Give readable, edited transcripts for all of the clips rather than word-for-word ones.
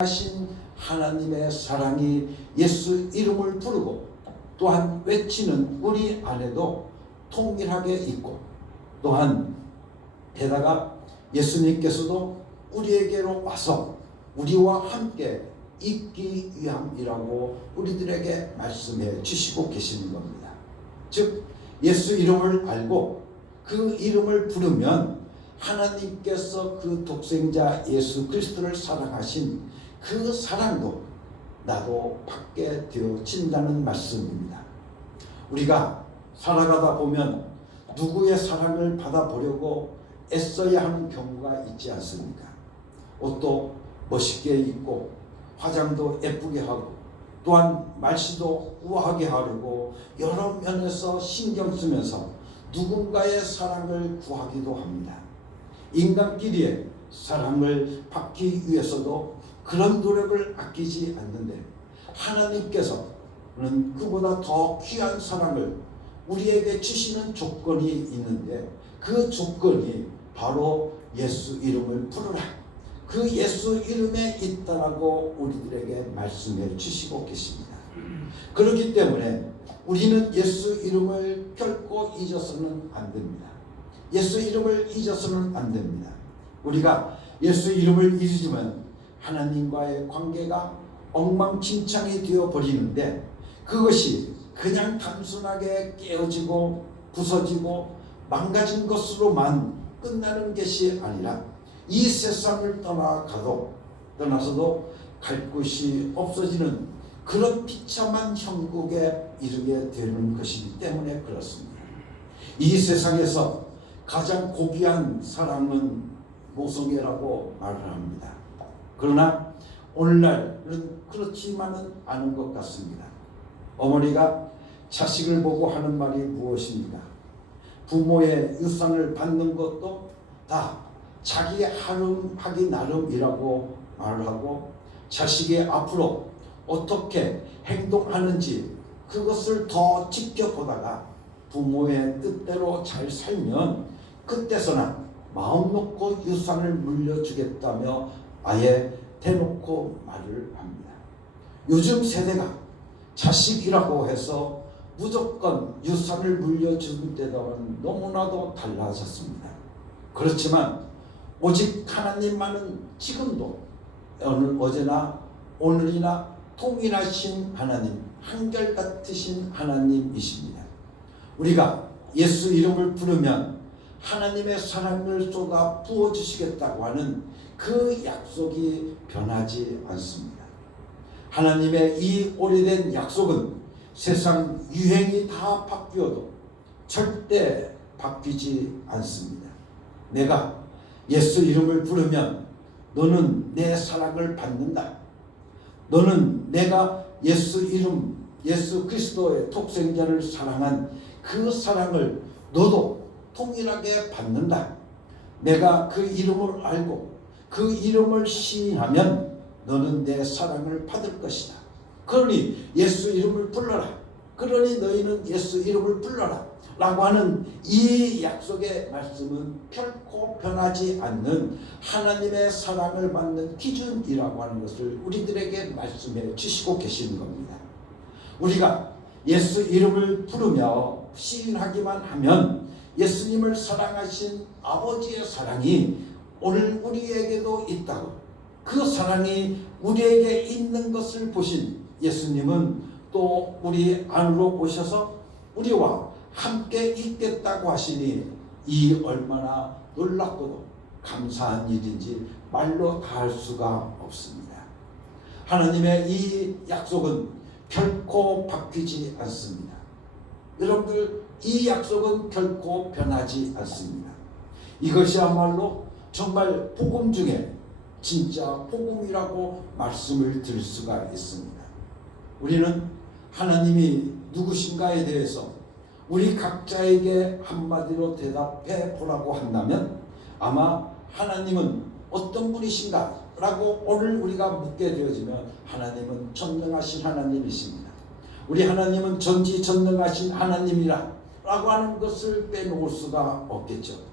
하신 하나님의 사랑이 예수 이름을 부르고 또한 외치는 우리 안에도 통일하게 있고, 또한 게다가 예수님께서도 우리에게로 와서 우리와 함께 있기 위함이라고 우리들에게 말씀해 주시고 계시는 겁니다. 즉 예수 이름을 알고 그 이름을 부르면 하나님께서 그 독생자 예수 그리스도를 사랑하신 그 사랑도 나도 받게 되어진다는 말씀입니다. 우리가 살아가다 보면 누구의 사랑을 받아보려고 애써야 하는 경우가 있지 않습니까? 옷도 멋있게 입고 화장도 예쁘게 하고 또한 말씨도 우아하게 하려고 여러 면에서 신경 쓰면서 누군가의 사랑을 구하기도 합니다. 인간끼리의 사랑을 받기 위해서도 그런 노력을 아끼지 않는데, 하나님께서는 그보다 더 귀한 사랑을 우리에게 주시는 조건이 있는데, 그 조건이 바로 예수 이름을 부르라, 그 예수 이름에 있다라고 우리들에게 말씀해 주시고 계십니다. 그렇기 때문에 우리는 예수 이름을 결코 잊어서는 안 됩니다. 예수 이름을 잊어서는 안 됩니다. 우리가 예수 이름을 잊으면 하나님과의 관계가 엉망진창이 되어버리는데, 그것이 그냥 단순하게 깨어지고 부서지고 망가진 것으로만 끝나는 것이 아니라 이 세상을 떠나서도 갈 곳이 없어지는 그런 비참한 형국에 이르게 되는 것이기 때문에 그렇습니다. 이 세상에서 가장 고귀한 사랑은 모성애라고 말을 합니다. 그러나 오늘날은 그렇지만은 않은 것 같습니다. 어머니가 자식을 보고 하는 말이 무엇입니까? 부모의 유산을 받는 것도 다 자기 하기 나름이라고 말을 하고, 자식이 앞으로 어떻게 행동하는지 그것을 더 지켜보다가 부모의 뜻대로 잘 살면 그때서나 마음 놓고 유산을 물려주겠다며 아예 대놓고 말을 합니다. 요즘 세대가 자식이라고 해서 무조건 유산을 물려주는 데와는 너무나도 달라졌습니다. 그렇지만 오직 하나님만은 지금도 어제나 오늘이나 통일하신 하나님, 한결같으신 하나님이십니다. 우리가 예수 이름을 부르면 하나님의 사랑을 쏟아 부어주시겠다고 하는 그 약속이 변하지 않습니다. 하나님의 이 오래된 약속은 세상 유행이 다 바뀌어도 절대 바뀌지 않습니다. 내가 예수 이름을 부르면 너는 내 사랑을 받는다. 너는 내가 예수 이름, 예수 그리스도의 독생자를 사랑한 그 사랑을 너도 통일하게 받는다. 내가 그 이름을 알고 그 이름을 시인하면 너는 내 사랑을 받을 것이다. 그러니 예수 이름을 불러라. 그러니 너희는 예수 이름을 불러라 라고 하는 이 약속의 말씀은 결코 변하지 않는 하나님의 사랑을 받는 기준이라고 하는 것을 우리들에게 말씀해 주시고 계시는 겁니다. 우리가 예수 이름을 부르며 시인하기만 하면 예수님을 사랑하신 아버지의 사랑이 오늘 우리에게도 있다고, 그 사랑이 우리에게 있는 것을 보신 예수님은 또 우리 안으로 오셔서 우리와 함께 있겠다고 하시니 이 얼마나 놀랍고도 감사한 일인지 말로 다 할 수가 없습니다. 하나님의 이 약속은 결코 바뀌지 않습니다. 여러분들, 이 약속은 결코 변하지 않습니다. 이것이야말로 정말 복음 중에 진짜 복음이라고 말씀을 드릴 수가 있습니다. 우리는 하나님이 누구신가에 대해서 우리 각자에게 한마디로 대답해 보라고 한다면 아마 하나님은 어떤 분이신가 라고 오늘 우리가 묻게 되어지면 하나님은 전능하신 하나님이십니다. 우리 하나님은 전지전능하신 하나님이라 라고 하는 것을 빼놓을 수가 없겠죠.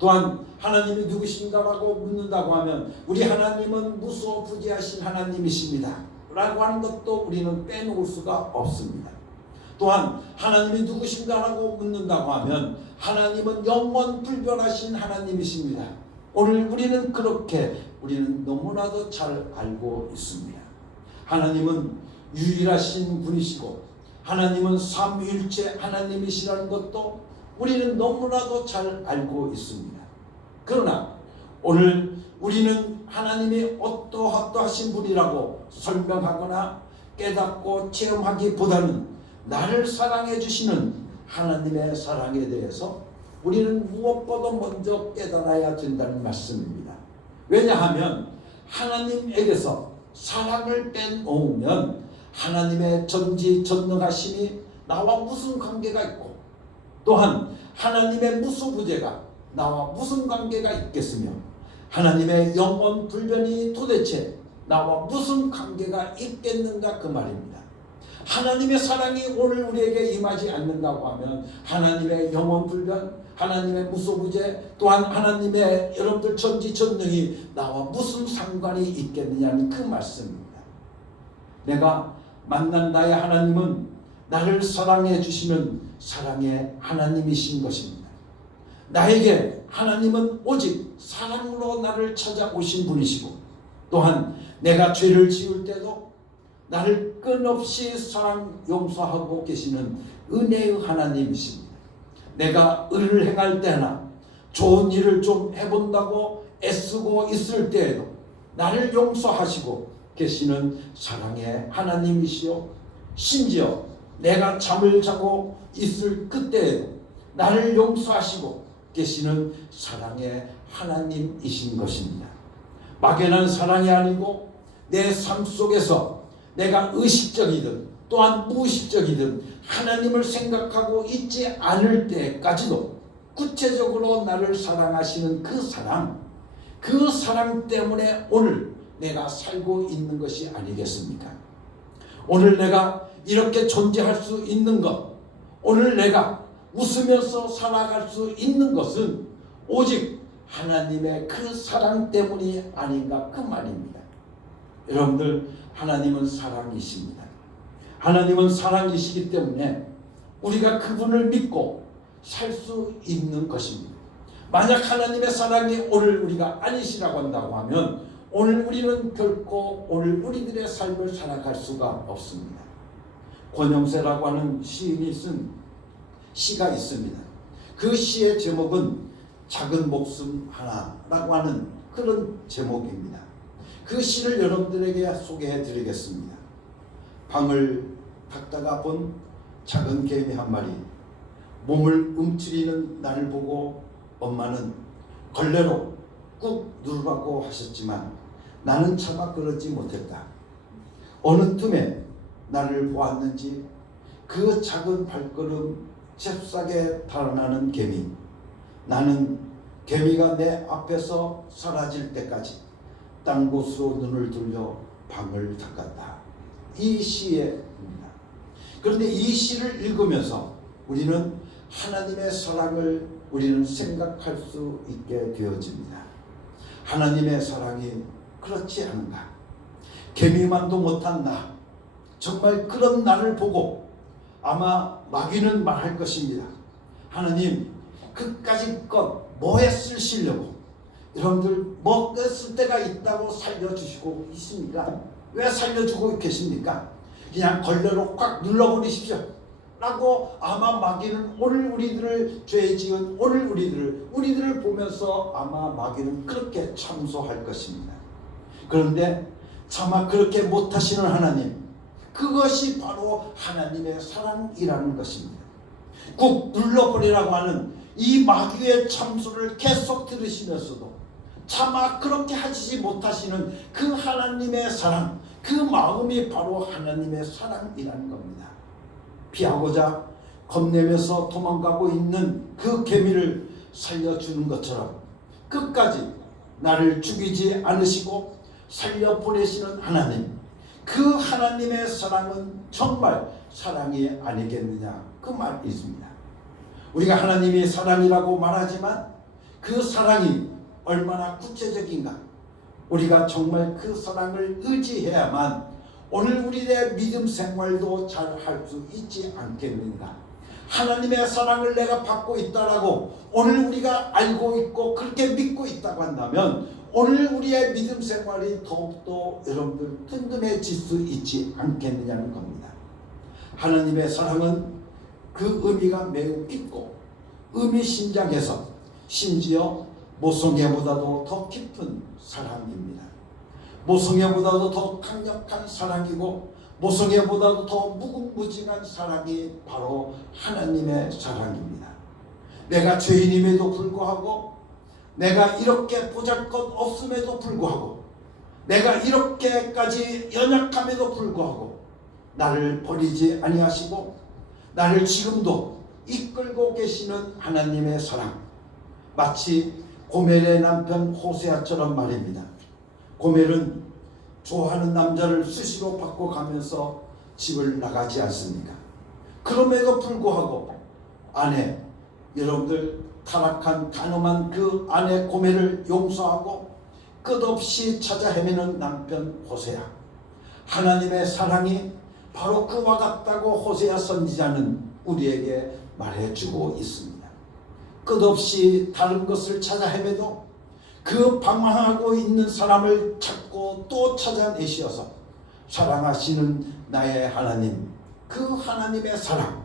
또한 하나님이 누구신가라고 묻는다고 하면 우리 하나님은 무소부지하신 하나님이십니다 라고 하는 것도 우리는 빼놓을 수가 없습니다. 또한 하나님이 누구신가라고 묻는다고 하면 하나님은 영원불변하신 하나님이십니다. 오늘 우리는 그렇게 우리는 너무나도 잘 알고 있습니다. 하나님은 유일하신 분이시고 하나님은 삼위일체 하나님이시라는 것도 우리는 너무나도 잘 알고 있습니다. 그러나 오늘 우리는 하나님이 어떠하신 분이라고 설명하거나 깨닫고 체험하기보다는 나를 사랑해 주시는 하나님의 사랑에 대해서 우리는 무엇보다 먼저 깨달아야 된다는 말씀입니다. 왜냐하면 하나님에게서 사랑을 빼놓으면 하나님의 전지전능하심이 나와 무슨 관계가 있고 또한 하나님의 무소부재가 나와 무슨 관계가 있겠으며 하나님의 영원불변이 도대체 나와 무슨 관계가 있겠는가 그 말입니다. 하나님의 사랑이 오늘 우리에게 임하지 않는다고 하면 하나님의 영원불변, 하나님의 무소부재, 또한 하나님의 여러분들 전지전능이 나와 무슨 상관이 있겠느냐는 그 말씀입니다. 내가 만난 나의 하나님은 나를 사랑해 주시는 사랑의 하나님이신 것입니다. 나에게 하나님은 오직 사랑으로 나를 찾아오신 분이시고 또한 내가 죄를 지을 때도 나를 끊없이 사랑 용서하고 계시는 은혜의 하나님이십니다. 내가 의를 행할 때나 좋은 일을 좀 해본다고 애쓰고 있을 때에도 나를 용서하시고 계시는 사랑의 하나님이시요 심지어 내가 잠을 자고 있을 그때에도 나를 용서하시고 계시는 사랑의 하나님이신 것입니다. 막연한 사랑이 아니고 내 삶 속에서 내가 의식적이든 또한 무의식적이든 하나님을 생각하고 있지 않을 때까지도 구체적으로 나를 사랑하시는 그 사랑 때문에 오늘 내가 살고 있는 것이 아니겠습니까? 오늘 내가 이렇게 존재할 수 있는 것, 오늘 내가 웃으면서 살아갈 수 있는 것은 오직 하나님의 그 사랑 때문이 아닌가 그 말입니다. 여러분들, 하나님은 사랑이십니다. 하나님은 사랑이시기 때문에 우리가 그분을 믿고 살 수 있는 것입니다. 만약 하나님의 사랑이 오늘 우리가 아니시라고 한다고 하면 오늘 우리는 결코 오늘 우리들의 삶을 살아갈 수가 없습니다. 권영세라고 하는 시인이 쓴 시가 있습니다. 그 시의 제목은 작은 목숨 하나라고 하는 그런 제목입니다. 그 시를 여러분들에게 소개해 드리겠습니다. 방을 닦다가 본 작은 개미 한 마리, 몸을 움츠리는 나를 보고 엄마는 걸레로 꾹 누르라고 하셨지만 나는 차마 그러지 못했다. 어느 틈에 나를 보았는지 그 작은 발걸음 잽싸게 달아나는 개미, 나는 개미가 내 앞에서 사라질 때까지 딴 곳으로 눈을 돌려 방을 닦았다. 이 시입니다. 그런데 이 시를 읽으면서 우리는 하나님의 사랑을 우리는 생각할 수 있게 되어집니다. 하나님의 사랑이 그렇지 않은가? 개미만도 못한 나, 정말 그런 나를 보고 아마 마귀는 말할 것입니다. 하나님, 그까짓 것 뭐에 쓰시려고? 여러분들 뭐 쓸 때가 있다고 살려주시고 있습니까? 왜 살려주고 계십니까? 그냥 걸레로 꽉 눌러버리십시오 라고 아마 마귀는 오늘 우리들을 죄 지은 오늘 우리들을 보면서 아마 마귀는 그렇게 참소할 것입니다. 그런데 차마 그렇게 못하시는 하나님, 그것이 바로 하나님의 사랑이라는 것입니다. 꾹 눌러버리라고 하는 이 마귀의 참소를 계속 들으시면서도 차마 그렇게 하시지 못하시는 그 하나님의 사랑, 그 마음이 바로 하나님의 사랑이라는 겁니다. 피하고자 겁내면서 도망가고 있는 그 개미를 살려주는 것처럼 끝까지 나를 죽이지 않으시고 살려보내시는 하나님, 그 하나님의 사랑은 정말 사랑이 아니겠느냐 그 말이 있습니다. 우리가 하나님이 사랑이라고 말하지만 그 사랑이 얼마나 구체적인가. 우리가 정말 그 사랑을 의지해야만 오늘 우리의 믿음 생활도 잘 할 수 있지 않겠는가. 하나님의 사랑을 내가 받고 있다라고 오늘 우리가 알고 있고 그렇게 믿고 있다고 한다면 오늘 우리의 믿음 생활이 더욱더 여러분들 든든해질 수 있지 않겠느냐는 겁니다. 하나님의 사랑은 그 의미가 매우 깊고 의미심장해서 심지어 모성애보다도 더 깊은 사랑입니다. 모성애보다도 더 강력한 사랑이고 모성애보다도 더 무궁무진한 사랑이 바로 하나님의 사랑입니다. 내가 죄인임에도 불구하고 내가 이렇게 보잘것없음에도 불구하고 내가 이렇게까지 연약함에도 불구하고 나를 버리지 아니하시고 나를 지금도 이끌고 계시는 하나님의 사랑, 마치 고멜의 남편 호세아처럼 말입니다. 고멜은 좋아하는 남자를 수시로 바꿔 가면서 집을 나가지 않습니까? 그럼에도 불구하고 아내, 여러분들 타락한 가늠한 그 아내 고멜을 용서하고 끝없이 찾아 헤매는 남편 호세아. 하나님의 사랑이 바로 그와 같다고 호세아 선지자는 우리에게 말해주고 있습니다. 끝없이 다른 것을 찾아 헤매도 그 방황하고 있는 사람을 찾고 또 찾아내셔서 사랑하시는 나의 하나님, 그 하나님의 사랑.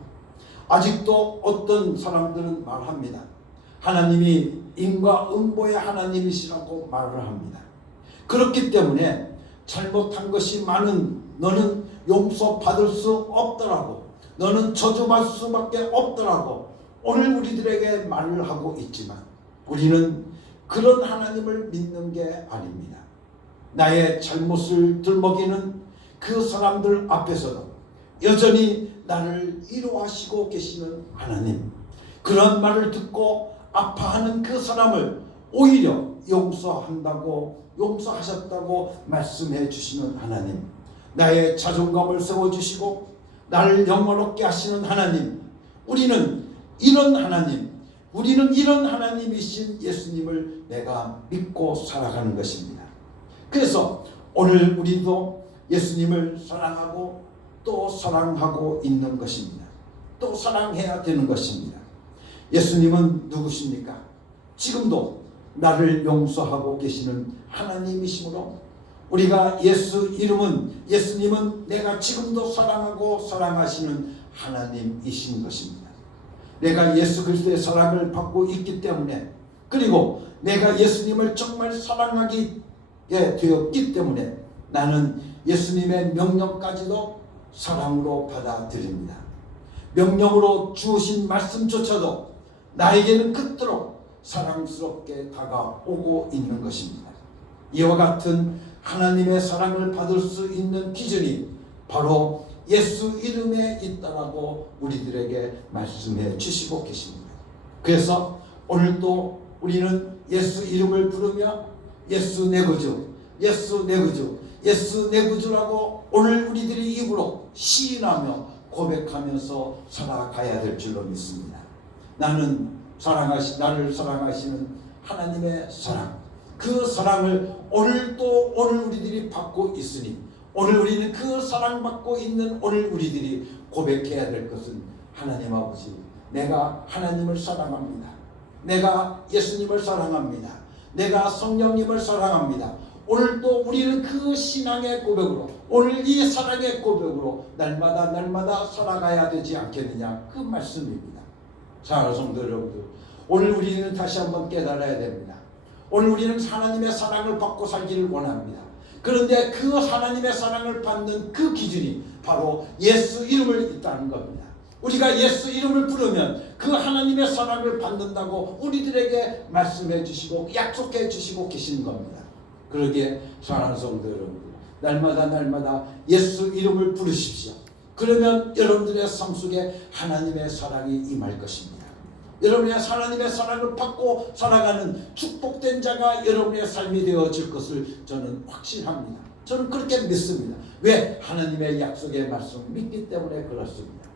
아직도 어떤 사람들은 말합니다. 하나님이 인과 응보의 하나님이시라고 말을 합니다. 그렇기 때문에 잘못한 것이 많은 너는 용서받을 수 없더라고, 너는 저주받을 수밖에 없더라고 오늘 우리들에게 말을 하고 있지만 우리는 그런 하나님을 믿는 게 아닙니다. 나의 잘못을 들먹이는 그 사람들 앞에서도 여전히 나를 위로하시고 계시는 하나님, 그런 말을 듣고 아파하는 그 사람을 오히려 용서하셨다고 말씀해 주시는 하나님, 나의 자존감을 세워주시고 나를 영원롭게 하시는 하나님, 우리는 이런 하나님이신 예수님을 내가 믿고 살아가는 것입니다. 그래서 오늘 우리도 예수님을 사랑하고 또 사랑하고 있는 것입니다. 또 사랑해야 되는 것입니다. 예수님은 누구십니까? 지금도 나를 용서하고 계시는 하나님이시므로 우리가 예수님은 내가 지금도 사랑하고 사랑하시는 하나님이신 것입니다. 내가 예수 그리스도의 사랑을 받고 있기 때문에, 그리고 내가 예수님을 정말 사랑하게 되었기 때문에 나는 예수님의 명령까지도 사랑으로 받아들입니다. 명령으로 주신 말씀조차도 나에게는 그토록 사랑스럽게 다가오고 있는 것입니다. 이와 같은 하나님의 사랑을 받을 수 있는 기준이 바로 예수 이름에 있다라고 우리들에게 말씀해 주시고 계십니다. 그래서 오늘도 우리는 예수 이름을 부르며 예수 내 구주, 예수 내 구주, 예수 내 구주라고 오늘 우리들이 입으로 시인하며 고백하면서 살아가야 될 줄로 믿습니다. 나를 사랑하시는 하나님의 사랑, 그 사랑을 오늘 우리들이 받고 있으니 오늘 우리는 그 사랑받고 있는 오늘 우리들이 고백해야 될 것은 하나님 아버지, 내가 하나님을 사랑합니다. 내가 예수님을 사랑합니다. 내가 성령님을 사랑합니다. 오늘도 우리는 그 신앙의 고백으로, 오늘 이 사랑의 고백으로 날마다 살아가야 되지 않겠느냐, 그 말씀입니다. 사랑하는 성도 여러분들, 오늘 우리는 다시 한번 깨달아야 됩니다. 오늘 우리는 하나님의 사랑을 받고 살기를 원합니다. 그런데 그 하나님의 사랑을 받는 그 기준이 바로 예수 이름을 있다는 겁니다. 우리가 예수 이름을 부르면 그 하나님의 사랑을 받는다고 우리들에게 말씀해 주시고 약속해 주시고 계시는 겁니다. 그러기에 사랑하는 성도 여러분들, 날마다 예수 이름을 부르십시오. 그러면 여러분들의 삶 속에 하나님의 사랑이 임할 것입니다. 여러분의 하나님의 사랑을 받고 살아가는 축복된 자가 여러분의 삶이 되어질 것을 저는 확신합니다. 저는 그렇게 믿습니다. 왜? 하나님의 약속의 말씀을 믿기 때문에 그렇습니다.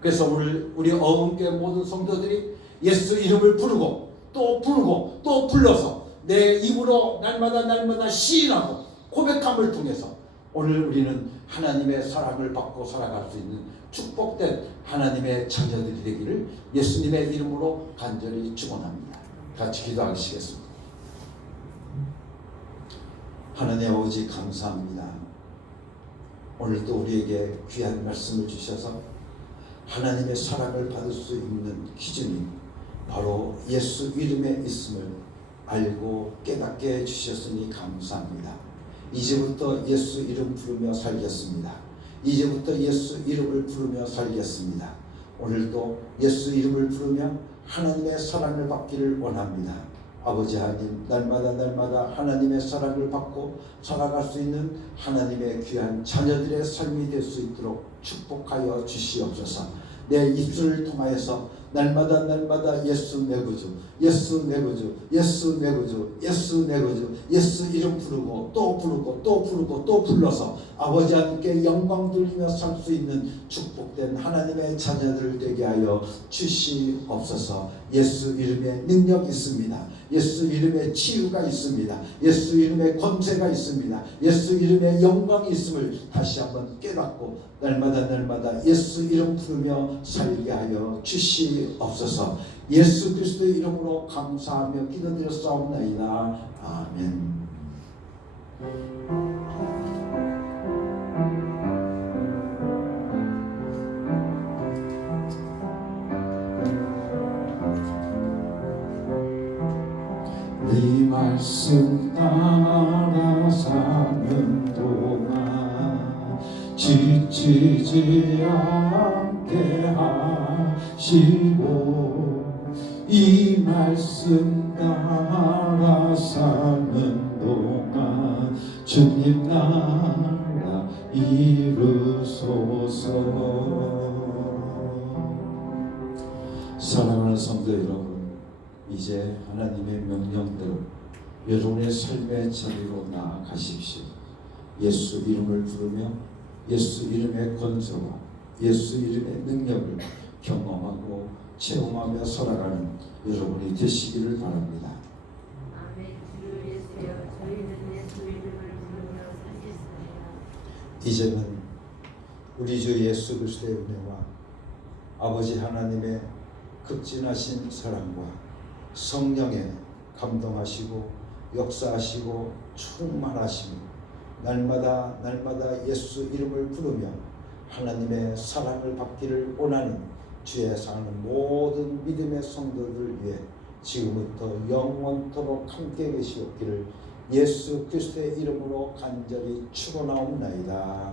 그래서 오늘 우리 어음교회 모든 성도들이 예수 이름을 부르고 또 부르고 또 불러서 내 입으로 날마다 시인하고 고백함을 통해서 오늘 우리는 하나님의 사랑을 받고 살아갈 수 있는 축복된 하나님의 자녀들이 되기를 예수님의 이름으로 간절히 축원합니다. 같이 기도하시겠습니다. 하나님 아버지 감사합니다. 오늘도 우리에게 귀한 말씀을 주셔서 하나님의 사랑을 받을 수 있는 기준이 바로 예수 이름에 있음을 알고 깨닫게 해주셨으니 감사합니다. 이제부터 예수 이름 부르며 살겠습니다. 이제부터 예수 이름을 부르며 살겠습니다. 오늘도 예수 이름을 부르며 하나님의 사랑을 받기를 원합니다. 아버지 하나님, 날마다 하나님의 사랑을 받고 살아갈 수 있는 하나님의 귀한 자녀들의 삶이 될 수 있도록 축복하여 주시옵소서. 내 입술을 통하여서 날마다 예수 내 구주, 예수 내 구주, 예수 내 구주, 예수 내 구주, 예수 이름 부르고 또 부르고 또 부르고 또 불러서 아버지 하나님께 영광 돌리며 살 수 있는 축복된 하나님의 자녀들 되게 하여 주시옵소서. 예수 이름에 능력이 있습니다. 예수 이름에 치유가 있습니다. 예수 이름에 권세가 있습니다. 예수 이름에 영광이 있음을 다시 한번 깨닫고 날마다 예수 이름 부르며 살게 하여 주시옵소서. 예수 그리스도의 이름으로 감사하며 기도드렸사옵나이다. 아멘. 네 말씀 따라 사는 동안 지치지 않게 하시고 이 말씀 따라 사는 동안 주님 나라 이루소서. 사랑하는 성도 여러분, 이제 하나님의 명령대로 여러분의 삶의 자리로 나아가십시오. 예수 이름을 부르며 예수 이름의 권세와 예수 이름의 능력을 경험하고 체험하며 살아가는 여러분이 되시기를 바랍니다. 아멘. 주 예수여, 저희는 예수 이름을 부르며 살겠습니다. 이제는 우리 주 예수 그리스도의 은혜와 아버지 하나님의 극진하신 사랑과 성령의 감동하시고 역사하시고 충만하시고 날마다 예수 이름을 부르며 하나님의 사랑을 받기를 원하는 주의 사는 모든 믿음의 성도들 위해 지금부터 영원토록 함께 계시옵기를 예수 그리스도의 이름으로 간절히 축원하옵나이다.